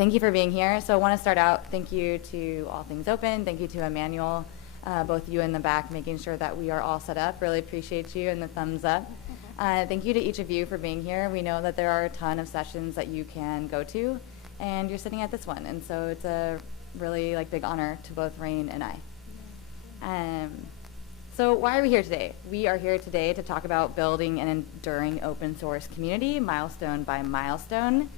Thank you for being here. So I want to start out, thank you to All Things Open, thank you to Emmanuel, both you in the back, making sure that we are all set up. Really appreciate you and the thumbs up. Thank you to each of you for being here. We know that there are a ton of sessions that you can go to, and you're sitting at this one, and so it's a really big honor to both Rain and I. So why are we here today? We are here today to talk about building an enduring open source community, milestone by milestone.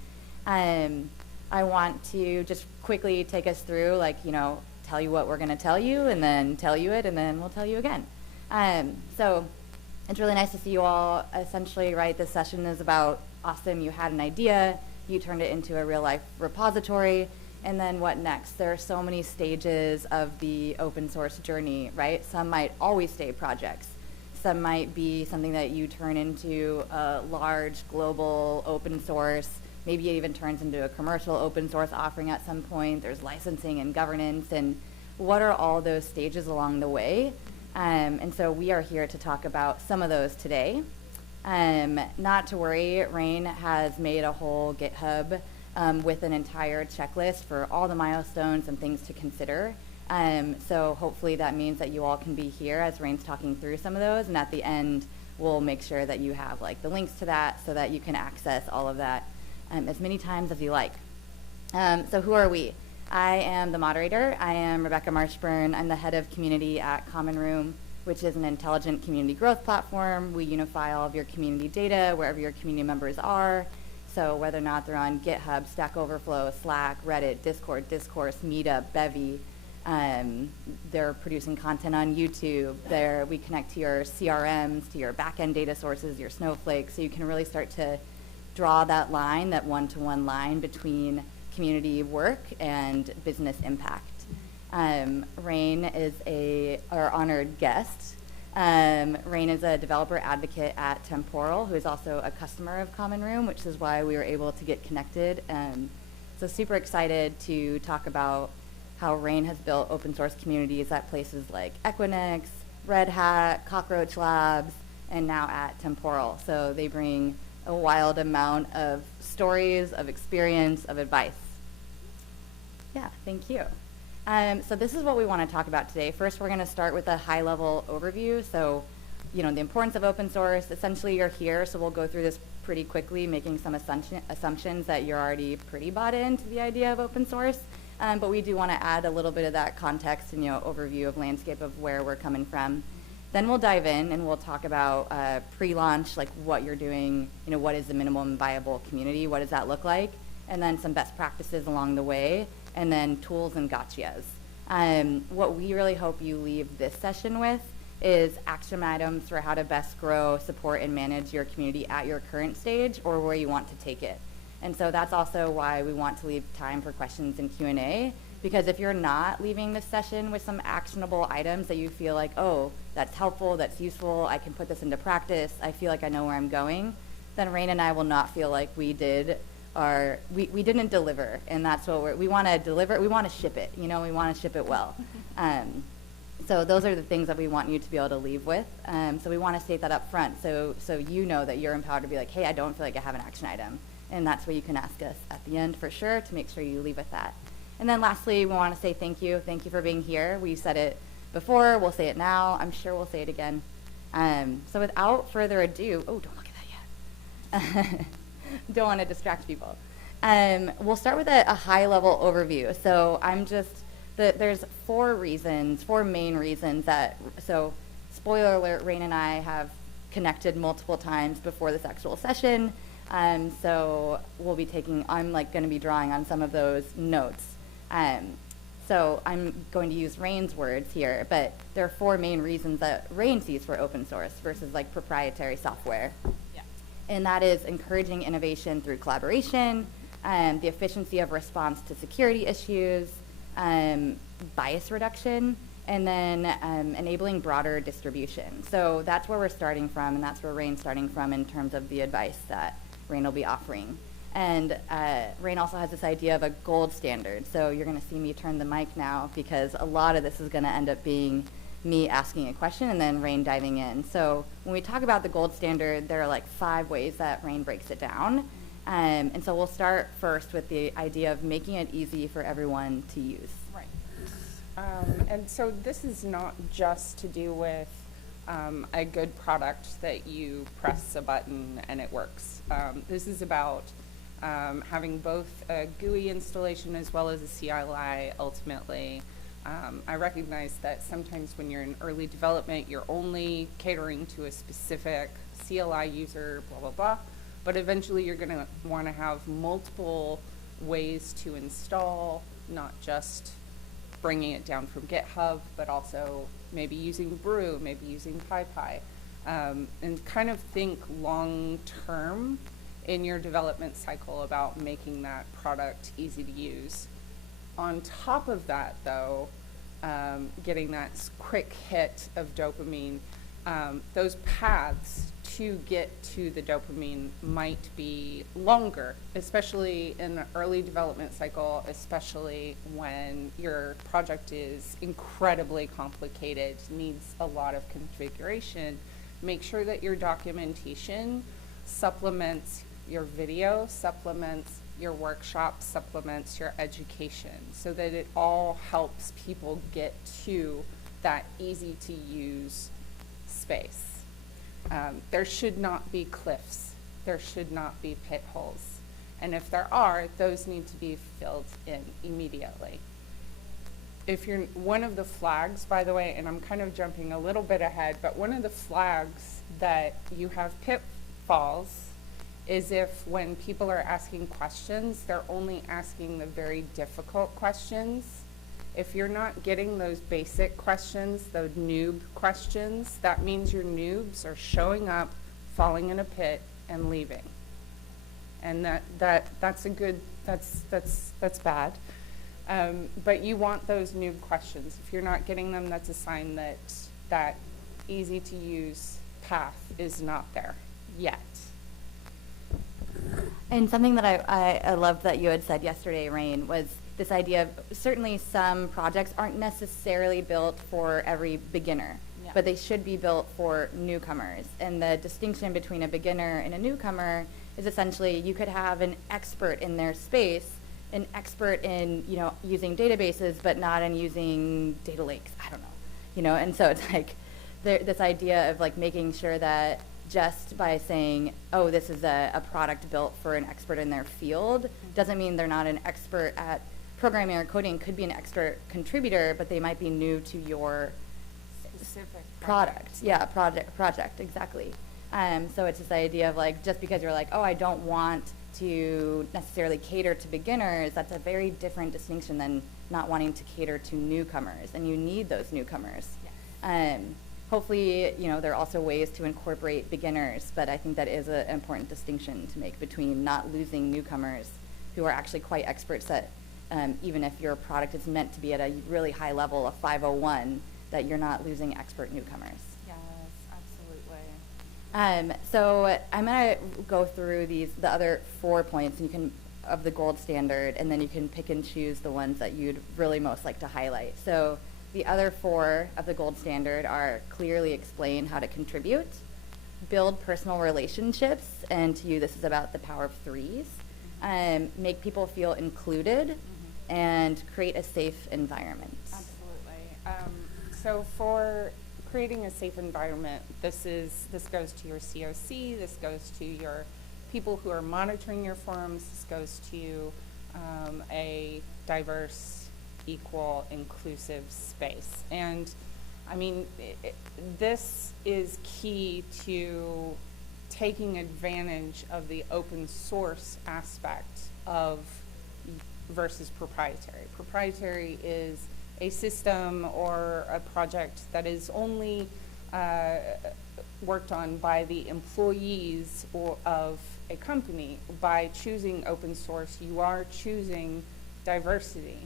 I want to just quickly take us through, tell you what we're going to tell you, and then tell you it, and then we'll tell you again. So it's really nice to see you all. Essentially, right, this session is about awesome, you had an idea, you turned it into a real life repository, and then what next? There are so many stages of the open source journey, right? Some might always stay projects. Some might be something that you turn into a large global open source. Maybe it even turns into a commercial open source offering at some point. There's licensing and governance, and what are all those stages along the way? And so we are here to talk about some of those today. Not to worry, Rain has made a whole GitHub with an entire checklist for all the milestones and things to consider. So hopefully that means that you all can be here as Rain's talking through some of those, and at the end we'll make sure that you have the links to that so that you can access all of that as many times as you like. So who are we? I am the moderator. I am Rebecca Marshburn. I'm the head of community at Common Room, which is an intelligent community growth platform. We unify all of your community data wherever your community members are. So whether or not they're on GitHub, Stack Overflow, Slack, Reddit, Discord, Discourse, Meetup, Bevy, they're producing content on YouTube. We connect to your CRMs, to your backend data sources, your Snowflake, so you can really start to draw that line, that one-to-one line between community work and business impact. Rain is our honored guest. Rain is a developer advocate at Temporal, who is also a customer of Common Room, which is why we were able to get connected. So super excited to talk about how Rain has built open source communities at places like Equinix, Red Hat, Cockroach Labs, and now at Temporal. So they bring a wild amount of stories, of experience, of advice. Yeah, thank you. So this is what we want to talk about today. First, we're going to start with a high-level overview. So, the importance of open source. Essentially, you're here, so we'll go through this pretty quickly, making some assumptions that you're already pretty bought into the idea of open source. But we do want to add a little bit of that context and overview of landscape of where we're coming from. Then we'll dive in and we'll talk about pre-launch, what you're doing, what is the minimum viable community, what does that look like, and then some best practices along the way, and then tools and gotchas. What we really hope you leave this session with is action items for how to best grow, support, and manage your community at your current stage or where you want to take it. And so that's also why we want to leave time for questions and Q&A, because if you're not leaving this session with some actionable items that you feel like, oh, that's helpful, that's useful, I can put this into practice, I feel like I know where I'm going, then Rain and I will not feel like we didn't deliver, and that's what we want to deliver. We want to ship it, we want to ship it well. So those are the things that we want you to be able to leave with. So we want to state that up front, so you know that you're empowered to be like, hey, I don't feel like I have an action item, and that's what you can ask us at the end for sure to make sure you leave with that. And then lastly, we want to say thank you. Thank you for being here. We said it before, we'll say it now. I'm sure we'll say it again. So without further ado, oh, don't look at that yet. Don't want to distract people. We'll start with a high-level overview. So there's four main reasons so spoiler alert, Rain and I have connected multiple times before this actual session. So I'm going to be drawing on some of those notes. So I'm going to use Rain's words here, but there are four main reasons that Rain sees for open source versus proprietary software. Yeah. And that is encouraging innovation through collaboration, the efficiency of response to security issues, bias reduction, and then enabling broader distribution. So that's where we're starting from, and that's where Rain's starting from in terms of the advice that Rain will be offering. And Rain also has this idea of a gold standard. So you're going to see me turn the mic now because a lot of this is going to end up being me asking a question and then Rain diving in. So when we talk about the gold standard, there are 5 ways that Rain breaks it down. And so we'll start first with the idea of making it easy for everyone to use. Right. And so this is not just to do with a good product that you press a button and it works. This is about having both a GUI installation as well as a CLI ultimately. I recognize that sometimes when you're in early development, you're only catering to a specific CLI user, blah, blah, blah. But eventually you're going to want to have multiple ways to install, not just bringing it down from GitHub, but also maybe using Brew, maybe using PyPy, and kind of think long-term in your development cycle about making that product easy to use. On top of that, though, getting that quick hit of dopamine, those paths to get to the dopamine might be longer, especially in the early development cycle, especially when your project is incredibly complicated, needs a lot of configuration. Make sure that your documentation supplements your video, supplements your workshop, supplements your education, so that it all helps people get to that easy to use space. There should not be cliffs. There should not be pit holes. And if there are, those need to be filled in immediately. If you're one of the flags, by the way, and I'm kind of jumping a little bit ahead, but one of the flags that you have pitfalls is if when people are asking questions, they're only asking the very difficult questions. If you're not getting those basic questions, those noob questions, that means your noobs are showing up, falling in a pit, and leaving. And that's bad. But you want those noob questions. If you're not getting them, that's a sign that that easy to use path is not there yet. And something that I loved that you had said yesterday, Rain, was this idea of certainly some projects aren't necessarily built for every beginner, but they should be built for newcomers. And the distinction between a beginner and a newcomer is essentially you could have an expert in their space, an expert in using databases, but not in using data lakes. I don't know, and so it's like this idea of like making sure that just by saying, oh, this is a product built for an expert in their field, doesn't mean they're not an expert at programming or coding. Could be an expert contributor, but they might be new to your Specific product. Yeah, project, exactly. So it's this idea of like, just because you're like, oh, I don't want to necessarily cater to beginners, that's a very different distinction than not wanting to cater to newcomers, and you need those newcomers. Yes. Hopefully, there are also ways to incorporate beginners, but I think that is an important distinction to make between not losing newcomers who are actually quite experts at, even if your product is meant to be at a really high level of 501, that you're not losing expert newcomers. Yes, absolutely. So I'm going to go through the other 4 points, and of the gold standard, and then you can pick and choose the ones that you'd really most like to highlight. So the other 4 of the gold standard are clearly explain how to contribute, build personal relationships, and to you this is about the power of 3s, make people feel included, and create a safe environment. Absolutely. So for creating a safe environment, this goes to your COC, this goes to your people who are monitoring your forums, this goes to a diverse, equal, inclusive space. And I mean, this is key to taking advantage of the open source aspect of versus proprietary. Proprietary is a system or a project that is only worked on by the employees of a company. By choosing open source, you are choosing diversity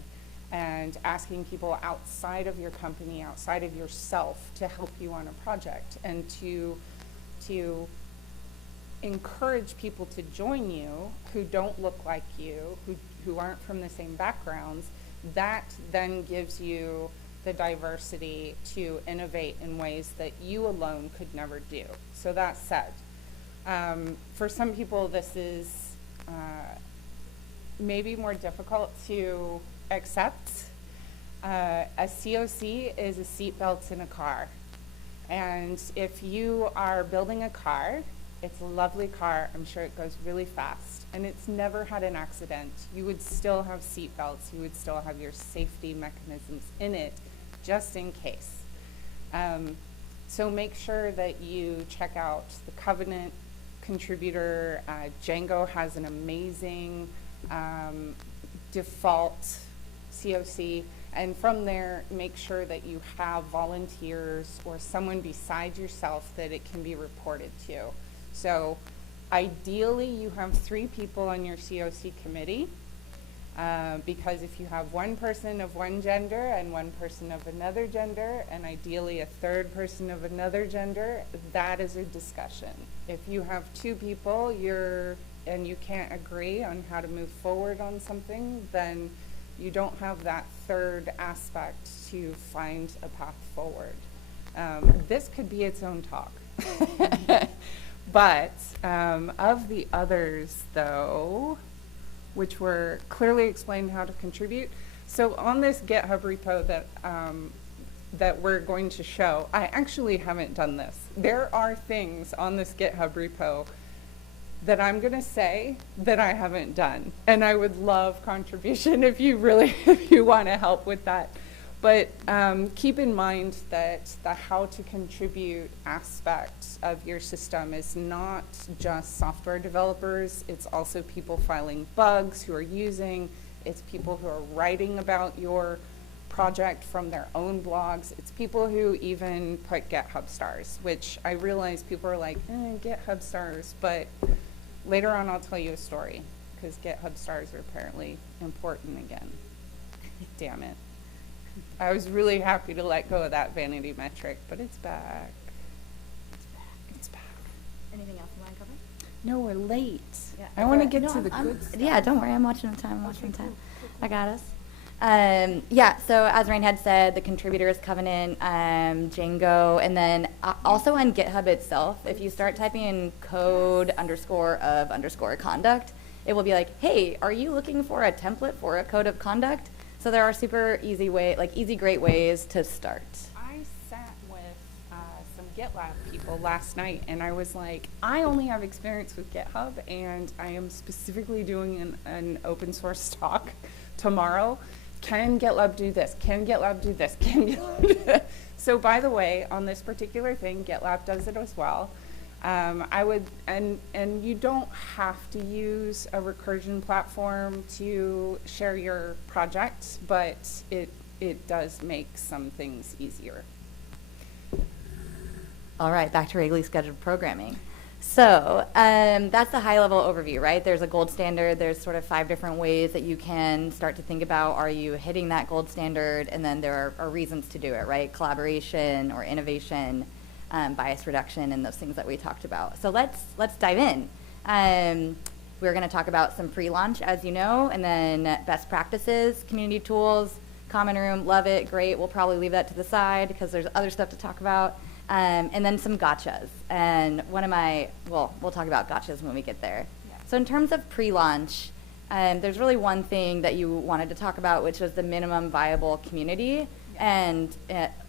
and asking people outside of your company, outside of yourself, to help you on a project, and to encourage people to join you who don't look like you, who aren't from the same backgrounds. That then gives you the diversity to innovate in ways that you alone could never do. So that said, for some people this is maybe more difficult to accept. A COC is a seatbelt in a car. And if you are building a car, it's a lovely car, I'm sure it goes really fast, and it's never had an accident, you would still have seatbelts, you would still have your safety mechanisms in it, just in case. So make sure that you check out the Covenant contributor. Django has an amazing default COC, and from there, make sure that you have volunteers or someone beside yourself that it can be reported to. So ideally, you have 3 people on your COC committee, because if you have one person of one gender and one person of another gender, and ideally a third person of another gender, that is a discussion. If you have 2 people and you can't agree on how to move forward on something, then you don't have that third aspect to find a path forward. This could be its own talk. But of the others, though, which were clearly explained how to contribute, so on this GitHub repo that we're going to show, I actually haven't done this. There are things on this GitHub repo that I'm going to say that I haven't done. And I would love contribution if you want to help with that. But keep in mind that the how to contribute aspect of your system is not just software developers, it's also people filing bugs who are using, it's people who are writing about your project from their own blogs, it's people who even put GitHub stars, which I realize people are like, GitHub stars, but later on I'll tell you a story, because GitHub stars are apparently important again. Damn it. I was really happy to let go of that vanity metric, but it's back. It's back. Anything else you want to cover? No, we're late. Yeah. I want to get to the good stuff. Yeah, don't worry. I'm watching the time. Cool. I got us. Yeah, so as Rain had said, the contributors Covenant, Django, and then also on GitHub itself, if you start typing in code_of_conduct, it will be like, hey, are you looking for a template for a code of conduct? So there are super easy great ways to start. I sat with some GitLab people last night, and I was like, I only have experience with GitHub, and I am specifically doing an open source talk tomorrow. Can GitLab do this? Can GitLab do this? Can GitLab do that? So by the way, on this particular thing, GitLab does it as well. I would, and you don't have to use a recursion platform to share your project, but it does make some things easier. All right, back to regularly scheduled programming. So that's the high-level overview, right? There's a gold standard. There's sort of 5 different ways that you can start to think about, are you hitting that gold standard? And then there are reasons to do it, right? Collaboration or innovation, bias reduction, and those things that we talked about. So let's dive in. We're going to talk about some pre-launch, as you know, and then best practices, community tools, common room, love it, great. We'll probably leave that to the side because there's other stuff to talk about. And then some gotchas. And we'll talk about gotchas when we get there. Yeah. So in terms of pre-launch, there's really one thing that you wanted to talk about, which was the minimum viable community. Yeah. And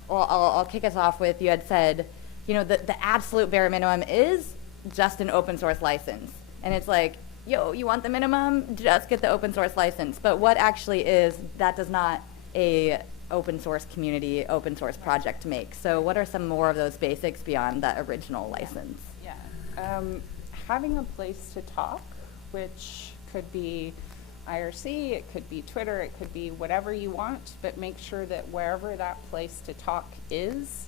I'll kick us off with, you had said, the absolute bare minimum is just an open source license. And it's like, yo, you want the minimum? Just get the open source license. But what actually is, that does not a open source community, open source project to make. So what are some more of those basics beyond that original license? Yeah. Having a place to talk, which could be IRC, it could be Twitter, it could be whatever you want, but make sure that wherever that place to talk is,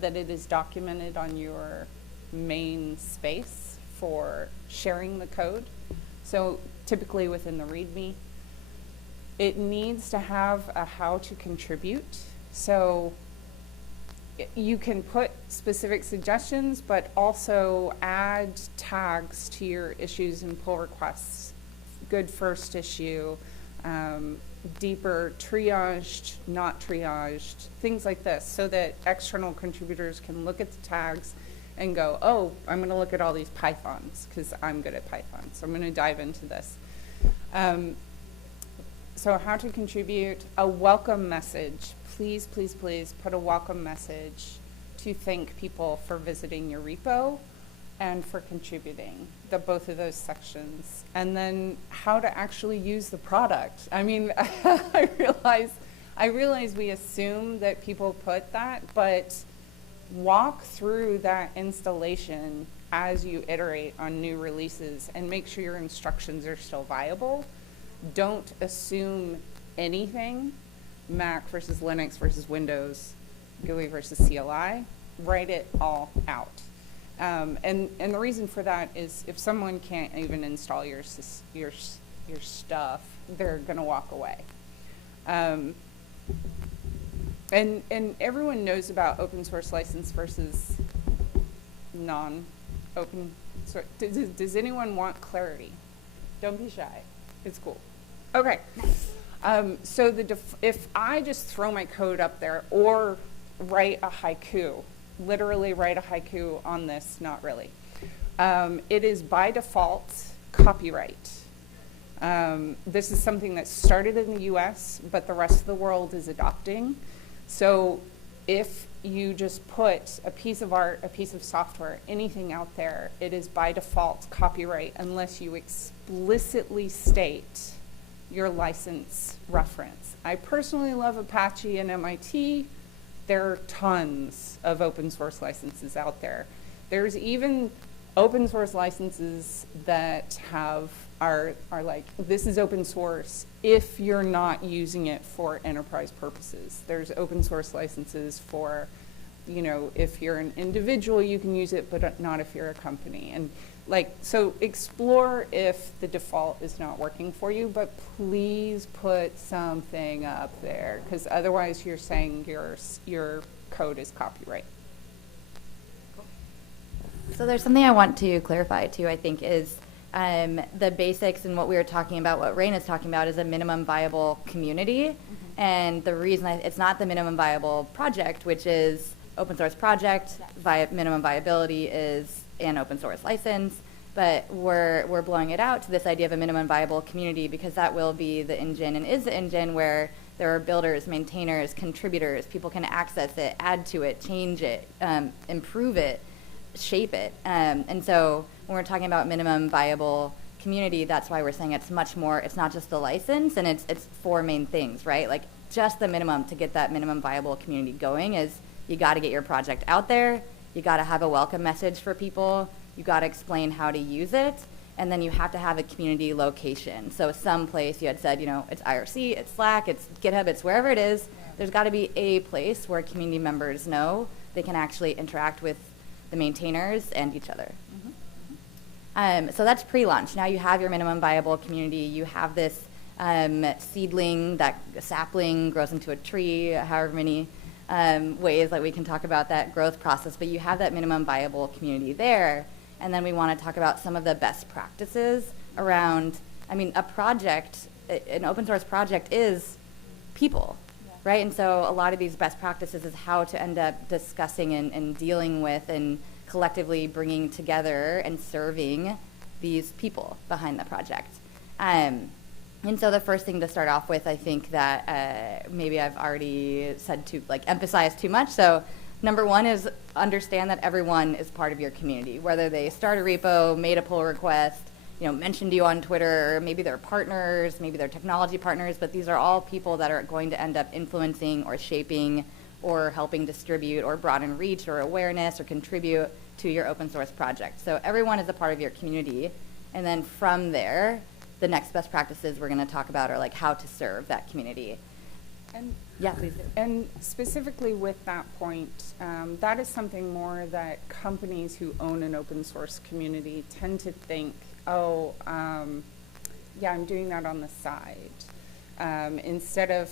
that it is documented on your main space for sharing the code. So typically within the README, it needs to have a how to contribute. So you can put specific suggestions, but also add tags to your issues and pull requests. Good first issue, deeper, triaged, not triaged, things like this, so that external contributors can look at the tags and go, oh, I'm going to look at all these Pythons because I'm good at Python. So I'm going to dive into this. So how to contribute? A welcome message. Please, please, please put a welcome message to thank people for visiting your repo and for contributing, both of those sections. And then how to actually use the product. I mean, I realize we assume that people put that, but walk through that installation as you iterate on new releases and make sure your instructions are still viable. Don't assume anything, Mac versus Linux versus Windows, GUI versus CLI. Write it all out. And the reason for that is if someone can't even install your stuff, they're going to walk away. And everyone knows about open source license versus non-open source. Does anyone want clarity? Don't be shy. It's cool. Okay. Nice. So if I just throw my code up there or write a haiku, literally write a haiku on this, not really. It is by default copyright. This is something that started in the US, but the rest of the world is adopting. So if you just put a piece of art, a piece of software, anything out there, it is by default copyright unless you explicitly state your license reference. I personally love Apache and MIT. There are tons of open source licenses out there. There's even open source licenses that are like, this is open source if you're not using it for enterprise purposes. There's open source licenses for, if you're an individual, you can use it, but not if you're a company. And so explore if the default is not working for you, but please put something up there, because otherwise you're saying your code is copyright. So there's something I want to clarify too, I think, is the basics and what we were talking about, what Rain is talking about, is a minimum viable community. Mm-hmm. And the reason it's not the minimum viable project, which is open source project, minimum viability is an open source license, but we're blowing it out to this idea of a minimum viable community, because that will be the engine and is the engine where there are builders, maintainers, contributors, people can access it, add to it, change it, improve it, shape it. And so when we're talking about minimum viable community, that's why we're saying it's much more, it's not just the license, and it's four main things, right? Like just the minimum to get that minimum viable community going is you got to get your project out there, you got to have a welcome message for people, you got to explain how to use it, and then you have to have a community location. So some place you had said, it's IRC, it's Slack, it's GitHub, it's wherever it is, there's got to be a place where community members know they can actually interact with the maintainers and each other. Mm-hmm. So that's pre-launch. Now you have your minimum viable community. You have this seedling, that sapling grows into a tree, however many ways that we can talk about that growth process, but you have that minimum viable community there. And then we want to talk about some of the best practices around, a project, an open source project is people, right? And so a lot of these best practices is how to end up discussing and dealing with and collectively bringing together and serving these people behind the project. And so the first thing to start off with, I think that maybe I've already said emphasize too much. So number one is understand that everyone is part of your community, whether they start a repo, made a pull request, mentioned you on Twitter, maybe they're partners, maybe they're technology partners, but these are all people that are going to end up influencing or shaping or helping distribute or broaden reach or awareness or contribute to your open source project. So everyone is a part of your community. And then from there, the next best practices we're going to talk about are like how to serve that community. And yeah, please do. And specifically with that point, that is something more that companies who own an open source community tend to think, I'm doing that on the side. Instead of,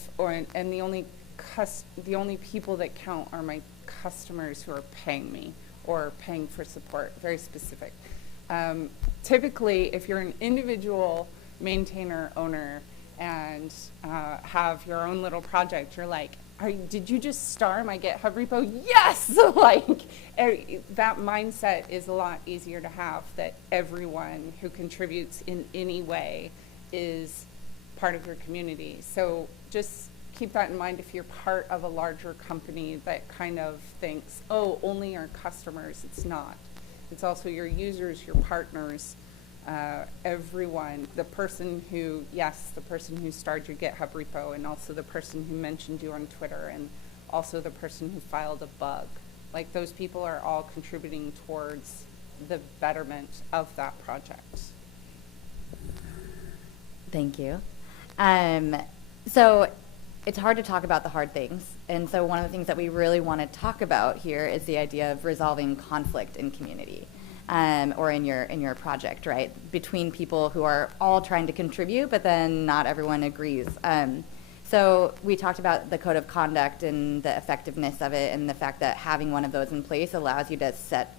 and the only people that count are my customers who are paying me or paying for support, very specific. Typically, if you're an individual maintainer, owner, and have your own little project, you're like, did you just star my GitHub repo? Yes! Like, that mindset is a lot easier to have, that everyone who contributes in any way is part of your community. So just keep that in mind if you're part of a larger company that kind of thinks, oh, only our customers. It's not. It's also your users, your partners, everyone, the person who starred your GitHub repo, and also the person who mentioned you on Twitter, and also the person who filed a bug. Like, those people are all contributing towards the betterment of that project. Thank you. So it's hard to talk about the hard things. And so one of the things that we really want to talk about here is the idea of resolving conflict in community, or in your project, right? Between people who are all trying to contribute, but then not everyone agrees. So we talked about the code of conduct and the effectiveness of it, and the fact that having one of those in place allows you to set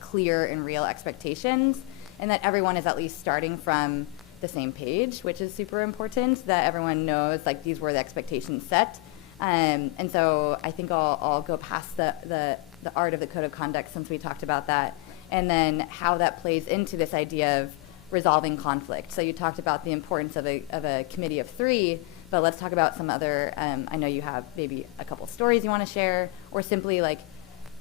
clear and real expectations, and that everyone is at least starting from the same page, which is super important, that everyone knows, like, these were the expectations set. And so I think I'll go past the art of the code of conduct, since we talked about that, and then how that plays into this idea of resolving conflict. So you talked about the importance of a committee of 3, but let's talk about some other, I know you have maybe a couple stories you want to share, or simply like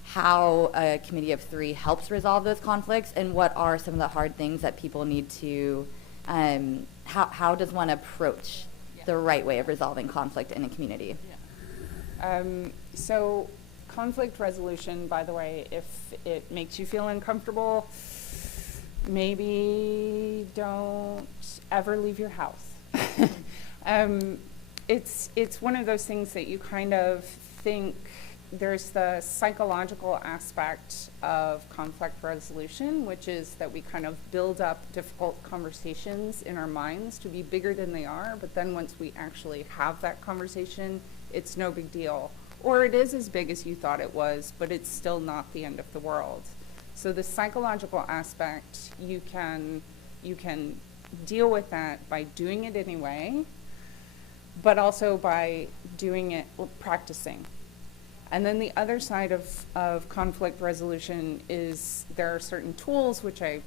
how a committee of 3 helps resolve those conflicts, and what are some of the hard things that people need to, how does one approach the right way of resolving conflict in a community? So conflict resolution, by the way, if it makes you feel uncomfortable, maybe don't ever leave your house. It's one of those things that you kind of think, there's the psychological aspect of conflict resolution, which is that we kind of build up difficult conversations in our minds to be bigger than they are, but then once we actually have that conversation, it's no big deal. Or it is as big as you thought it was, but it's still not the end of the world. So the psychological aspect, you can deal with that by doing it anyway, but also by doing it, practicing. And then the other side of conflict resolution is there are certain tools which I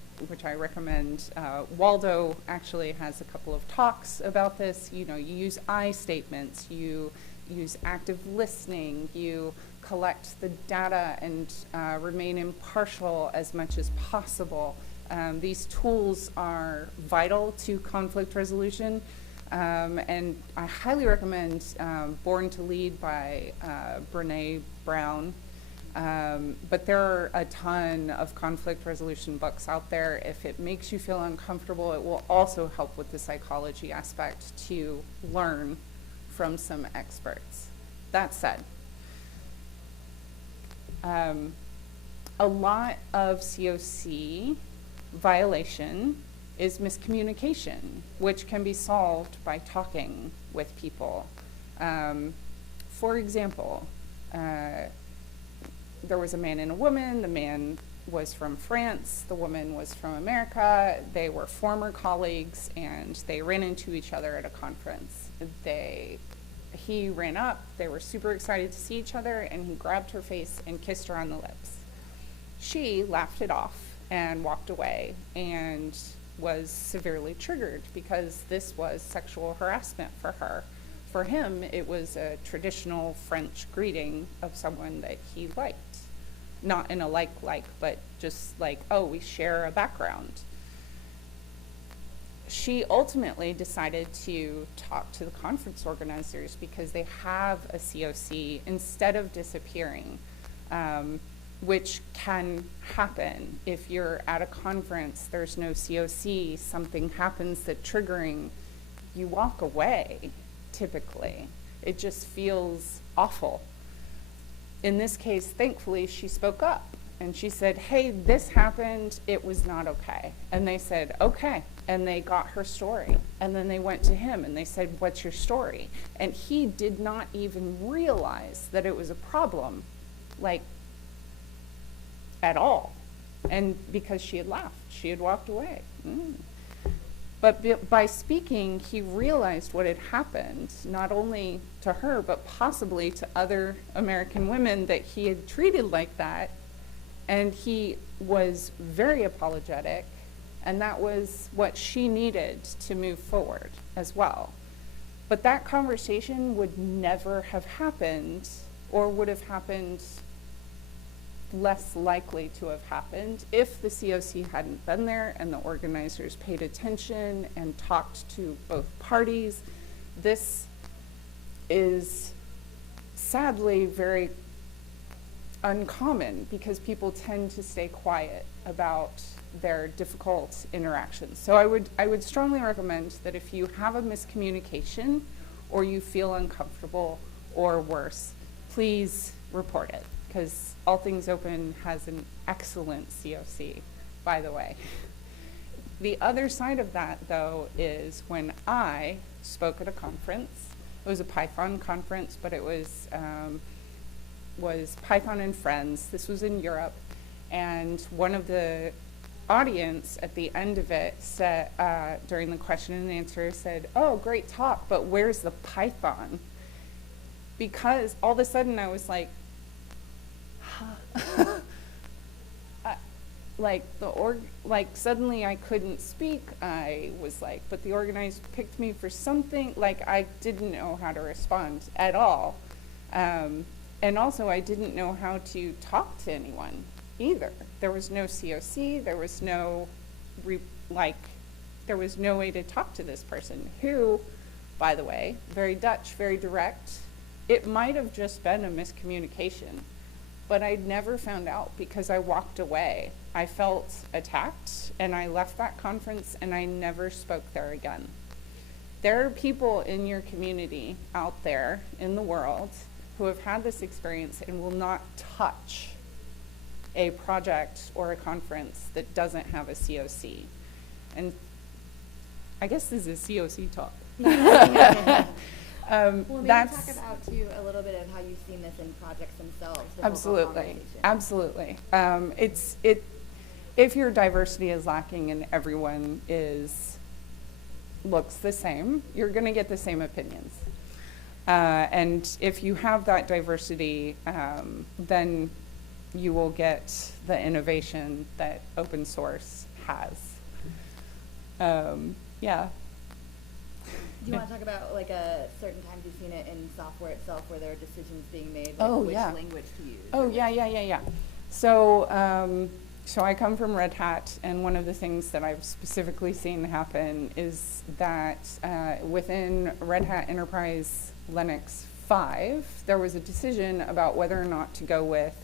recommend. Waldo actually has a couple of talks about this. You know, you use I statements, you use active listening, you collect the data and remain impartial as much as possible. These tools are vital to conflict resolution. And I highly recommend Born to Lead by Brene Brown. But there are a ton of conflict resolution books out there. If it makes you feel uncomfortable, it will also help with the psychology aspect to learn from some experts. That said, a lot of COC violation is miscommunication, which can be solved by talking with people. For example, there was a man and a woman. The man was from France, the woman was from America. They were former colleagues, and they ran into each other at a conference. He ran up, they were super excited to see each other, and he grabbed her face and kissed her on the lips. She laughed it off and walked away, and was severely triggered because this was sexual harassment for her. For him, it was a traditional French greeting of someone that he liked. Not in a like, but just like, oh, we share a background. She ultimately decided to talk to the conference organizers because they have a COC instead of disappearing. Which can happen if you're at a conference, there's no COC, something happens that's triggering, you walk away, typically. It just feels awful. In this case, thankfully, she spoke up and she said, hey, this happened, it was not okay. And they said, okay, and they got her story. And then they went to him and they said, what's your story? And he did not even realize that it was a problem, like, at all. And because she had laughed, she had walked away. But by speaking, he realized what had happened, not only to her, but possibly to other American women that he had treated like that. And he was very apologetic, and that was what she needed to move forward as well. But that conversation would never have happened, or would have happened less likely to have happened, if the COC hadn't been there and the organizers paid attention and talked to both parties. This is sadly very uncommon because people tend to stay quiet about their difficult interactions. So I would strongly recommend that if you have a miscommunication or you feel uncomfortable or worse, please report it, because All Things Open has an excellent COC, by the way. The other side of that, though, is when I spoke at a conference. It was a Python conference, but it was Python and Friends. This was in Europe, and one of the audience at the end of it said, during the question and answer, said, "Oh, great talk, but where's the Python?" Because all of a sudden I was like, like suddenly I couldn't speak. I was like, but the organizer picked me for something. Like, I didn't know how to respond at all. And also I didn't know how to talk to anyone either. There was no COC, there was no there was no way to talk to this person who, by the way, very Dutch, very direct. It might have just been a miscommunication, but I never found out because I walked away. I felt attacked, and I left that conference, and I never spoke there again. There are people in your community out there in the world who have had this experience and will not touch a project or a conference that doesn't have a COC. And I guess this is COC talk. Well, maybe talk about too a little bit of how you've seen this in projects themselves. Absolutely. If your diversity is lacking and everyone looks the same, you're going to get the same opinions. And if you have that diversity, then you will get the innovation that open source has. Yeah. Do you want to talk about like certain times you've seen it in software itself where there are decisions being made, which language to use? Yeah. So I come from Red Hat, and one of the things that I've specifically seen happen is that within Red Hat Enterprise Linux 5, there was a decision about whether or not to go with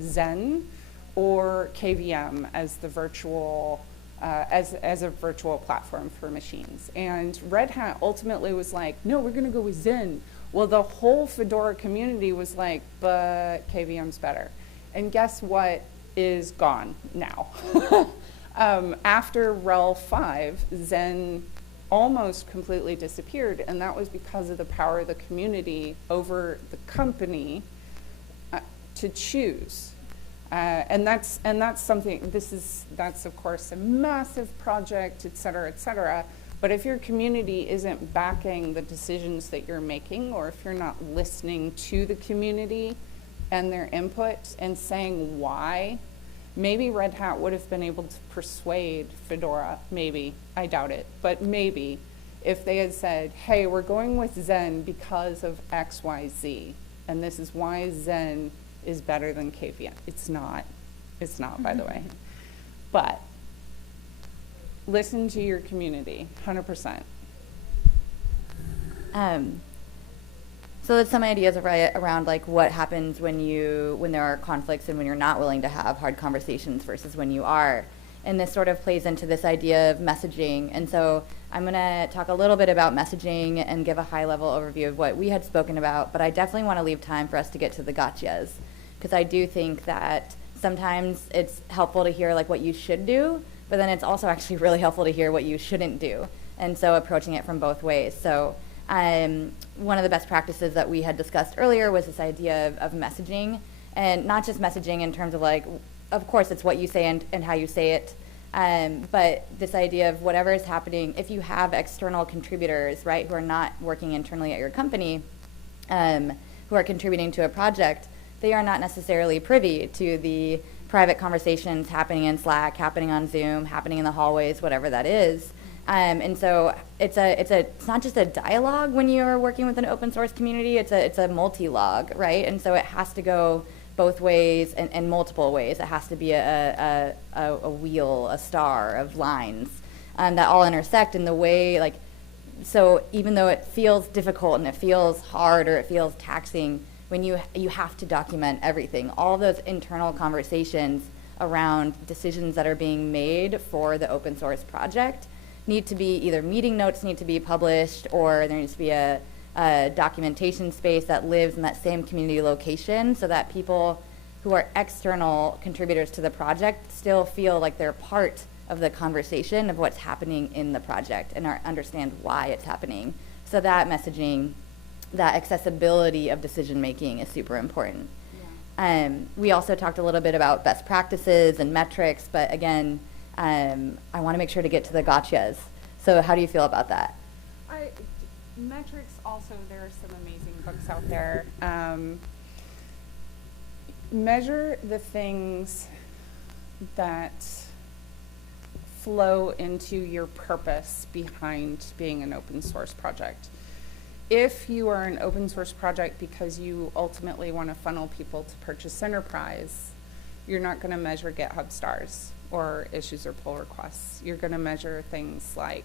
Zen or KVM as the virtual as a virtual platform for machines. And Red Hat ultimately was like, no, we're going to go with Zen. Well, the whole Fedora community was like, but KVM's better. And guess what is gone now? After RHEL 5, Zen almost completely disappeared, and that was because of the power of the community over the company to choose. And that's something, that's of course a massive project, et cetera, but if your community isn't backing the decisions that you're making, or if you're not listening to the community and their input and saying why, maybe Red Hat would have been able to persuade Fedora, maybe, I doubt it, but maybe, if they had said, hey, we're going with Zen because of X, Y, Z, and this is why Zen is better than KVM. It's not, by the way. But listen to your community, 100%. So that's some ideas around like what happens when there are conflicts and when you're not willing to have hard conversations versus when you are. And this sort of plays into this idea of messaging. And so I'm going to talk a little bit about messaging and give a high-level overview of what we had spoken about, but I definitely want to leave time for us to get to the gotchas, because I do think that sometimes it's helpful to hear like what you should do, but then it's also actually really helpful to hear what you shouldn't do. And so approaching it from both ways. So one of the best practices that we had discussed earlier was this idea of messaging, and not just messaging in terms of like, of course it's what you say and how you say it, But this idea of whatever is happening, if you have external contributors, right, who are not working internally at your company, who are contributing to a project, they are not necessarily privy to the private conversations happening in Slack, happening on Zoom, happening in the hallways, whatever that is. And so it's not just a dialogue when you're working with an open source community, it's a multi-log, right? And so it has to go both ways and multiple ways. It has to be a wheel, a star of lines that all intersect in the way, like, so even though it feels difficult and it feels hard or it feels taxing, when you have to document everything, all those internal conversations around decisions that are being made for the open source project need to be either meeting notes need to be published, or there needs to be a documentation space that lives in that same community location so that people who are external contributors to the project still feel like they're part of the conversation of what's happening in the project and understand why it's happening. So that messaging, that accessibility of decision making is super important. Yeah. We also talked a little bit about best practices and metrics, but again, I want to make sure to get to the gotchas. So how do you feel about that? Metrics also, there are some amazing books out there. Measure the things that flow into your purpose behind being an open source project. If you are an open source project because you ultimately want to funnel people to purchase enterprise, you're not going to measure GitHub stars or issues or pull requests. You're going to measure things like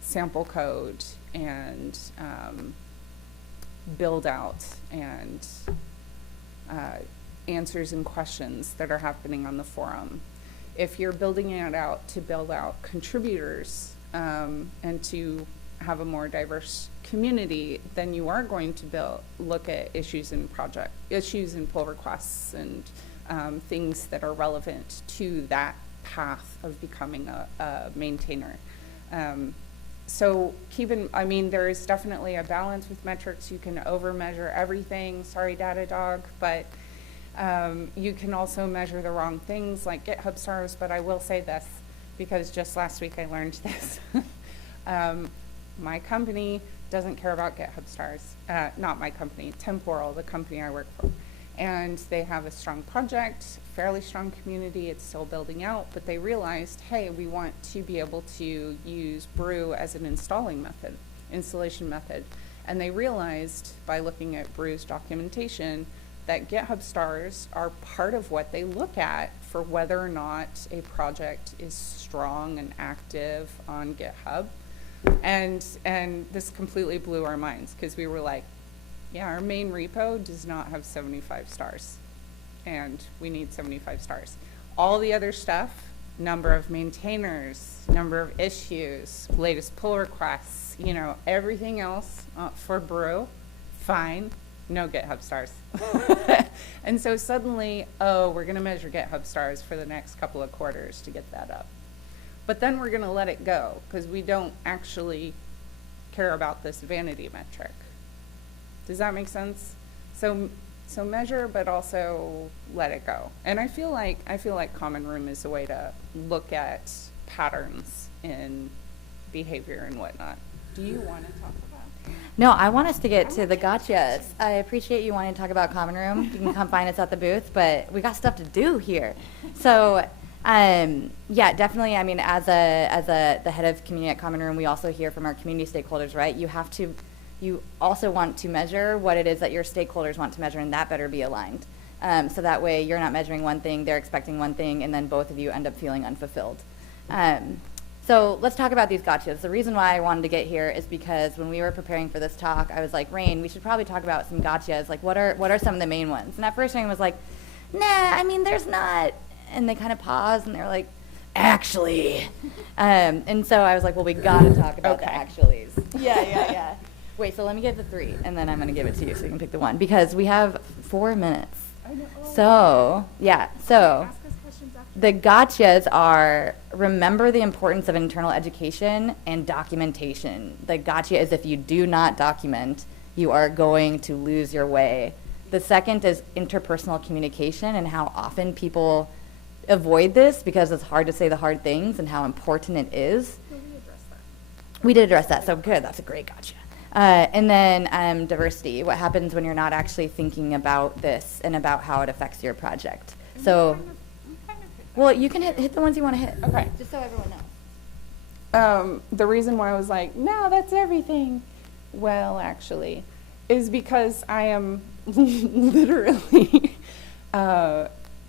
sample code and build out and answers and questions that are happening on the forum. If you're building it out to build out contributors and to have a more diverse community, then you are going to look at issues and pull requests and things that are relevant to that path of becoming a maintainer. So there is definitely a balance with metrics. You can over measure everything, sorry Datadog, but you can also measure the wrong things like GitHub stars. But I will say this, because just last week I learned this. My company doesn't care about GitHub stars. Not my company, Temporal, the company I work for. And they have a strong project, fairly strong community, it's still building out, but they realized, hey, we want to be able to use Brew as an installation method. And they realized by looking at Brew's documentation that GitHub stars are part of what they look at for whether or not a project is strong and active on GitHub. And this completely blew our minds, because we were like, yeah, our main repo does not have 75 stars, and we need 75 stars. All the other stuff, number of maintainers, number of issues, latest pull requests, everything else for Brew, fine, no GitHub stars. And so suddenly, we're going to measure GitHub stars for the next couple of quarters to get that up. But then we're going to let it go, because we don't actually care about this vanity metric. Does that make sense? So measure, but also let it go. And I feel like Common Room is a way to look at patterns in behavior and whatnot. Do you want to talk about? No, I want us to get to the gotchas. I appreciate you wanting to talk about Common Room. You can come find us at the booth, but we got stuff to do here. So, yeah, definitely. I mean, as the head of community at Common Room, we also hear from our community stakeholders, right? You also want to measure what it is that your stakeholders want to measure, and that better be aligned. So that way you're not measuring one thing, they're expecting one thing, and then both of you end up feeling unfulfilled. So let's talk about these gotchas. The reason why I wanted to get here is because when we were preparing for this talk, I was like, Rain, we should probably talk about some gotchas. Like, what are some of the main ones? And at first Rain was like, nah, I mean, there's not. And they kind of paused, and they were like, actually. And so I was like, well, we got to talk about the actuallys. Yeah. Wait, so let me get the 3, and then I'm going to give it to you so you can pick the one, because we have 4 minutes. I know. So, yeah, so Ask us questions after. the gotchas are, remember the importance of internal education and documentation. The gotcha is if you do not document, you are going to lose your way. The second is interpersonal communication and how often people avoid this because it's hard to say the hard things and how important it is. We did address that, so good, that's a great gotcha. And then diversity, what happens when you're not actually thinking about this and about how it affects your project? So, well, you can hit the ones you want to hit. Okay. Just so everyone knows. The reason why I was like, no, that's everything, well, actually, is because I am literally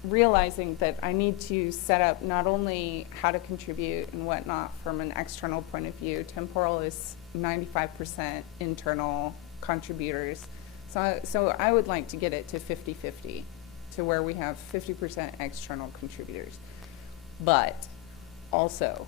realizing that I need to set up not only how to contribute and whatnot from an external point of view. Temporal is 95% internal contributors. So I would like to get it to 50-50, to where we have 50% external contributors. But also,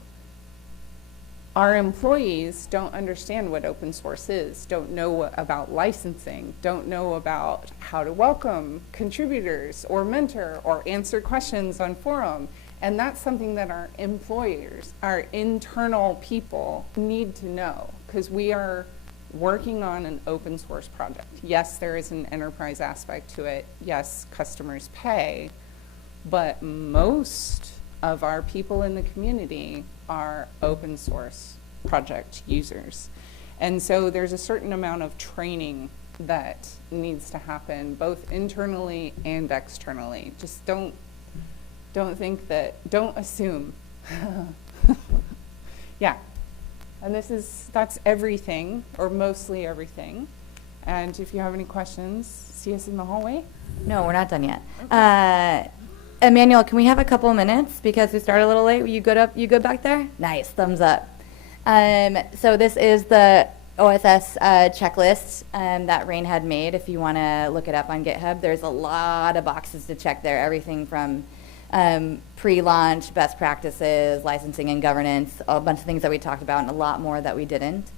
our employees don't understand what open source is, don't know about licensing, don't know about how to welcome contributors or mentor or answer questions on forum. And that's something that our employers, our internal people need to know, because we are working on an open source project. Yes, there is an enterprise aspect to it. Yes, customers pay, but most of our people in the community are open source project users. And so there's a certain amount of training that needs to happen both internally and externally. Just don't think that, don't assume. Yeah, and that's everything, or mostly everything. And if you have any questions, see us in the hallway. No, we're not done yet. Okay. Emmanuel, can we have a couple minutes because we started a little late? You good back there? Nice, thumbs up. So this is the OSS checklist that Rain had made. If you want to look it up on GitHub, there's a lot of boxes to check there. Everything from pre-launch, best practices, licensing and governance, a bunch of things that we talked about and a lot more that we didn't.